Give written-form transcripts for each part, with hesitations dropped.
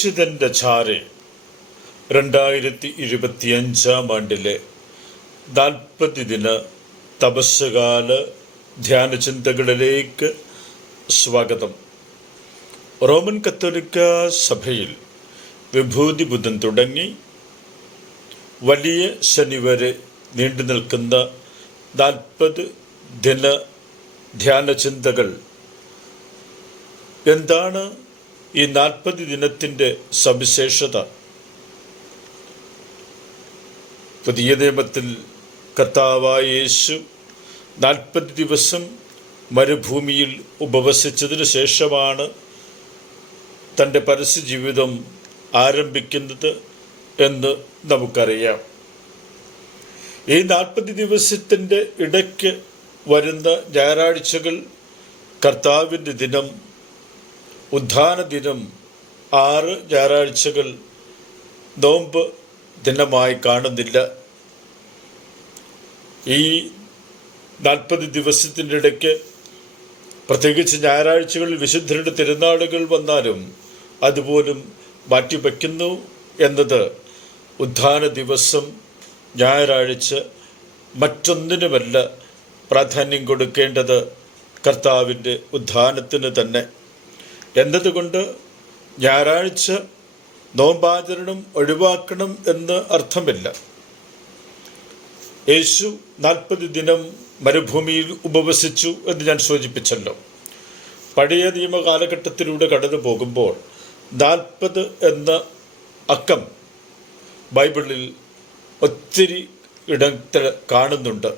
ക്രൂശിതൻ്റെ ചാരെ 2025 40 ദിന തപസ്സുകാല ധ്യാനചിന്തകളിലേക്ക് സ്വാഗതം. റോമൻ കത്തോലിക്ക സഭയിൽ വിഭൂതി ബുധൻ തുടങ്ങി വലിയ ശനി വരെ നീണ്ടു നിൽക്കുന്ന 40 ദിന ധ്യാനചിന്തകൾ. എന്താണ് ഈ 40 ദിനത്തിൻ്റെ സവിശേഷത? പുതിയ നിയമത്തിൽ കർത്താവായ യേശു 40 ദിവസം മരുഭൂമിയിൽ ഉപവസിച്ചതിന് ശേഷമാണ് തൻ്റെ പരസ്യ ജീവിതം ആരംഭിക്കുന്നത് എന്ന് നമുക്കറിയാം. ഈ 40 ദിവസത്തിൻ്റെ ഇടയ്ക്ക് വരുന്ന ഞായറാഴ്ചകൾ കർത്താവിൻ്റെ ദിനം, ഉദ്ധാന ദിനം, 6 ഞായറാഴ്ചകൾ നോമ്പ് ദിനമായി കാണുന്നില്ല. ഈ 40 ദിവസത്തിൻ്റെ ഇടയ്ക്ക് പ്രത്യേകിച്ച് ഞായറാഴ്ചകളിൽ വിശുദ്ധരുടെ തിരുനാളുകൾ വന്നാലും അതുപോലും മാറ്റിവെക്കുന്നു എന്നത് ഉദ്ധാന ദിവസം ഞായറാഴ്ച മറ്റൊന്നിനുമല്ല പ്രാധാന്യം കൊടുക്കേണ്ടത് കർത്താവിൻ്റെ ഉദ്ധാനത്തിന് തന്നെ എന്നതുകൊണ്ട് ഞായറാഴ്ച നോമ്പാചരണം ഒഴിവാക്കണം എന്ന് അർത്ഥമില്ല. യേശു 40 ദിനം മരുഭൂമിയിൽ ഉപവസിച്ചു എന്ന് ഞാൻ സൂചിപ്പിച്ചല്ലോ. പഴയ നിയമ കാലഘട്ടത്തിലൂടെ കടന്നു പോകുമ്പോൾ 40 എന്ന അക്കം ബൈബിളിൽ ഒത്തിരി ഇടത്തിൽ കാണുന്നുണ്ട്.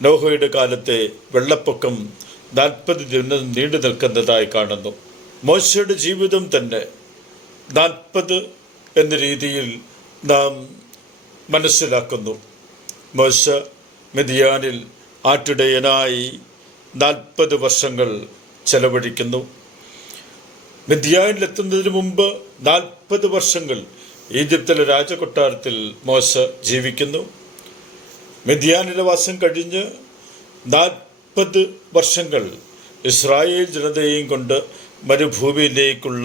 നോഹയുടെ കാലത്തെ വെള്ളപ്പൊക്കം 40 ദിനം നീണ്ടു നിൽക്കുന്നതായി കാണുന്നു. മോശയുടെ ജീവിതം തന്നെ 40 എന്ന രീതിയിൽ നാം മനസ്സിലാക്കുന്നു. മോശ മിദ്യാനിൽ ആട്ടിടയനായി 40 വർഷങ്ങൾ ചെലവഴിക്കുന്നു. മിദ്യാനിലെത്തുന്നതിന് മുമ്പ് 40 വർഷങ്ങൾ ഈജിപ്തിലെ രാജകൊട്ടാരത്തിൽ മോശ ജീവിക്കുന്നു. മിദ്യാനിലെ വാസം കഴിഞ്ഞ് 40 വർഷങ്ങൾ ഇസ്രായേൽ ജനതയെയും കൊണ്ട് മരുഭൂമിയിലേക്കുള്ള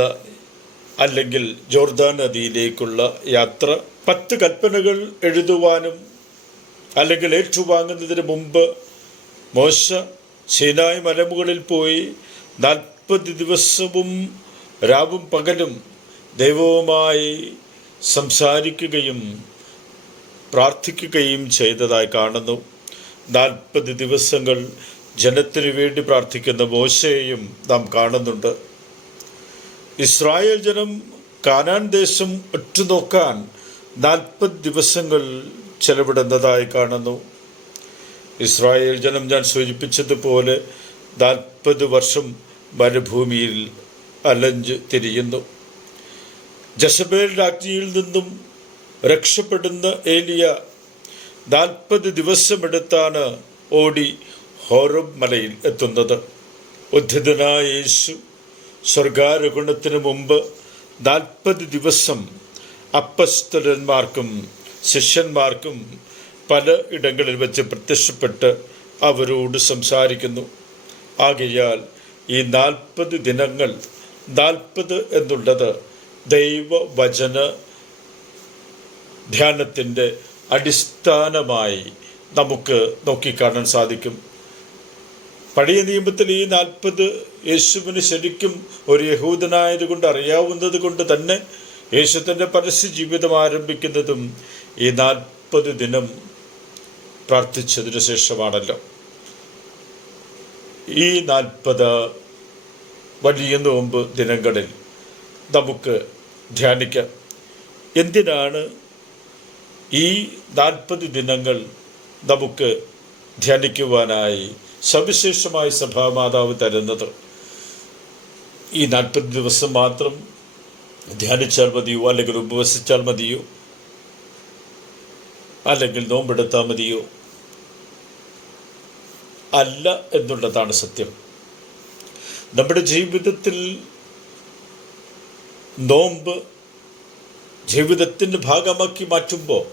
അല്ലെങ്കിൽ ജോർദാൻ നദിയിലേക്കുള്ള യാത്ര. 10 കൽപ്പനകൾ എഴുതുവാനും അല്ലെങ്കിൽ ഏറ്റുവാങ്ങുന്നതിന് മുമ്പ് മോശ സീനായി മലമുകളിൽ പോയി 40 ദിവസവും രാവും പകലും ദൈവവുമായി സംസാരിക്കുകയും പ്രാർത്ഥിക്കുകയും ചെയ്തതായി കാണുന്നു. 40 ദിവസങ്ങൾ ജനത്തിനു വേണ്ടി പ്രാർത്ഥിക്കുന്ന മോശയെയും നാം കാണുന്നുണ്ട്. ഇസ്രായേൽ ജനം കാനാൻ ദേശം ഉറ്റുനോക്കാൻ 40 ദിവസങ്ങൾ ചെലവിടുന്നതായി കാണുന്നു. ഇസ്രായേൽ ജനം ഞാൻ സൂചിപ്പിച്ചതുപോലെ 40 വർഷം മരുഭൂമിയിൽ അലഞ്ഞ് തിരിയുന്നു. ജസബേൽ രാജ്ഞിയിൽ നിന്നും രക്ഷപ്പെടുന്ന ഏലിയ 40 ദിവസമെടുത്താണ് ഓടി ഹോറബ് മലയിൽ എത്തുന്നത്. ഉദ്ധിതനായ യേശു സ്വർഗാരോഹണത്തിന് മുമ്പ് 40 ദിവസം അപ്പസ്തലന്മാർക്കും ശിഷ്യന്മാർക്കും പല ഇടങ്ങളിൽ വെച്ച് പ്രത്യക്ഷപ്പെട്ട് അവരോട് സംസാരിക്കുന്നു. ആകയാൽ ഈ 40 ദിനങ്ങൾ, 40 എന്നുള്ളത് ദൈവവചന ധ്യാനത്തിൻ്റെ അടിസ്ഥാനമായി നമുക്ക് നോക്കിക്കാണാൻ സാധിക്കും. പഴയ നിയമത്തിൽ ഈ 40 യേശുവിന് ശരിക്കും ഒരു യഹൂദനായതുകൊണ്ട് അറിയാവുന്നത് കൊണ്ട് തന്നെ യേശു തൻ്റെ പരസ്യ ജീവിതം ആരംഭിക്കുന്നതും ഈ 40 ദിനം പ്രാർത്ഥിച്ചതിന് ശേഷമാണല്ലോ. ഈ 40 വലിയ നോമ്പ് ദിനങ്ങളിൽ നമുക്ക് ധ്യാനിക്കാം. എന്തിനാണ് ഈ 40 ദിനങ്ങൾ നമുക്ക് ധ്യാനിക്കുവാനായി സവിശേഷമായി സഭാമാതാവ് തരുന്നത്? ഈ 40 ദിവസം മാത്രം ധ്യാനിച്ചാൽ മതിയോ, അല്ലെങ്കിൽ ഉപവസിച്ചാൽ മതിയോ, അല്ലെങ്കിൽ നോമ്പെടുത്താൽ മതിയോ? അല്ല എന്നുള്ളതാണ് സത്യം. നമ്മുടെ ജീവിതത്തിൽ നോമ്പ് ജീവിതത്തിൻ്റെ ഭാഗമാക്കി മാറ്റുമ്പോൾ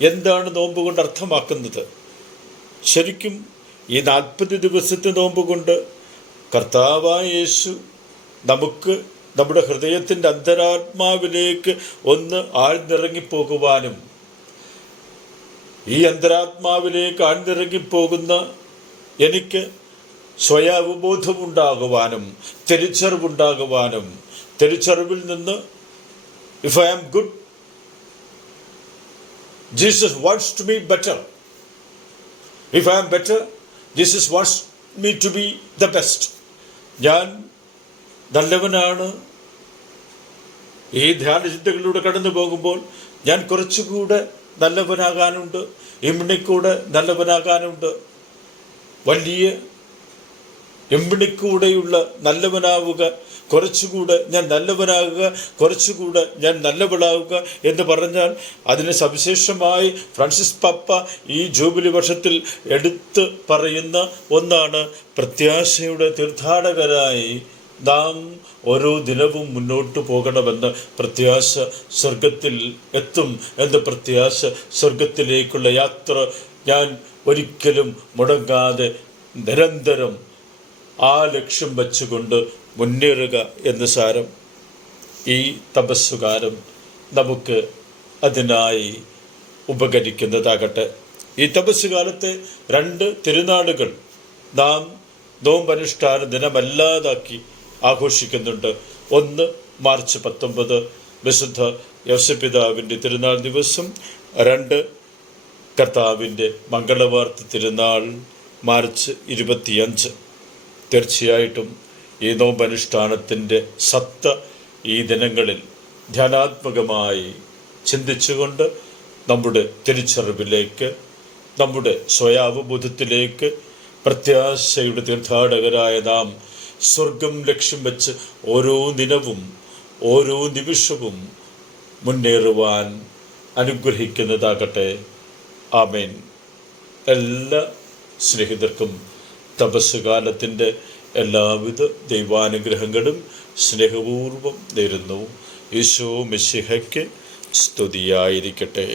എന്താണ് നോമ്പ് കൊണ്ട് അർത്ഥമാക്കുന്നത്? ശരിക്കും ഈ 40 ദിവസത്തെ നോമ്പ് കൊണ്ട് കർത്താവായ യേശു നമുക്ക് നമ്മുടെ ഹൃദയത്തിൻ്റെ അന്തരാത്മാവിലേക്ക് ഒന്ന് ആഴ്ന്നിറങ്ങിപ്പോകുവാനും ഈ അന്തരാത്മാവിലേക്ക് ആഴ്ന്നിറങ്ങിപ്പോകുന്ന എനിക്ക് സ്വയാവബോധമുണ്ടാകുവാനും തിരിച്ചറിവുണ്ടാകുവാനും തിരിച്ചറിവിൽ നിന്ന് if I am good, Jesus wants to be better. If I am better, Jesus wants me to be the best. ഞാൻ നല്ലവനാണ്. ഈ ധ്യാന ചിന്തകളിലൂടെ കടന്നു പോകുമ്പോൾ ഞാൻ കുറച്ചുകൂടെ നല്ലവനാകാനുണ്ട്, ഇമ്മിണിക്കൂടെ നല്ലവനാകാനുണ്ട്. വലിയ എമ്പിണിക്കൂടെയുള്ള നല്ലവനാവുക, കുറച്ചുകൂടെ ഞാൻ നല്ലവനാകുക, കുറച്ചുകൂടെ ഞാൻ നല്ലവളാവുക എന്ന് പറഞ്ഞാൽ അതിന് സവിശേഷമായി ഫ്രാൻസിസ് പാപ്പ ഈ ജൂബിലി വർഷത്തിൽ എടുത്ത് പറയുന്ന ഒന്നാണ്, പ്രത്യാശയുടെ തീർത്ഥാടകരായി നാം ഓരോ ദിനവും മുന്നോട്ട് പോകണമെന്ന്. പ്രത്യാശ സ്വർഗത്തിൽ എത്തും എന്ന പ്രത്യാശ സ്വർഗത്തിലേക്കുള്ള യാത്ര ഞാൻ ഒരിക്കലും മുടങ്ങാതെ നിരന്തരം ആ ലക്ഷ്യം വച്ചുകൊണ്ട് മുന്നേറുക എന്ന് സാരം. ഈ തപസ്സുകാലം നമുക്ക് അതിനായി ഉപകരിക്കുന്നതാകട്ടെ. ഈ തപസ്സുകാലത്തെ 2 തിരുനാളുകൾ നാം നോമ്പനുഷ്ഠാന ദിനമല്ലാതാക്കി ആഘോഷിക്കുന്നുണ്ട്. ഒന്ന് മാർച്ച് 19 വിശുദ്ധ യൗസപിതാവിൻ്റെ തിരുനാൾ ദിവസം, 2 കർത്താവിൻ്റെ മംഗളവാർത്ത തിരുനാൾ മാർച്ച് 25. തീർച്ചയായിട്ടും ഈ നോമ്പനുഷ്ഠാനത്തിൻ്റെ സത്ത ഈ ദിനങ്ങളിൽ ധ്യാനാത്മകമായി ചിന്തിച്ചുകൊണ്ട് നമ്മുടെ തിരിച്ചറിവിലേക്ക്, നമ്മുടെ സ്വയാവബോധത്തിലേക്ക് പ്രത്യാശയുടെ തീർത്ഥാടകരായ നാം സ്വർഗം ലക്ഷ്യം വെച്ച് ഓരോ ദിനവും ഓരോ നിമിഷവും മുന്നേറുവാൻ അനുഗ്രഹിക്കുന്നതാകട്ടെ. ആമേൻ. എല്ലാ സ്നേഹിതർക്കും തപസ്സുകാലത്തിൻ്റെ എല്ലാവിധ ദൈവാനുഗ്രഹങ്ങളും സ്നേഹപൂർവ്വം നേരുന്നു. ഈശോ മിശിഹയ്ക്ക് സ്തുതിയായിരിക്കട്ടെ.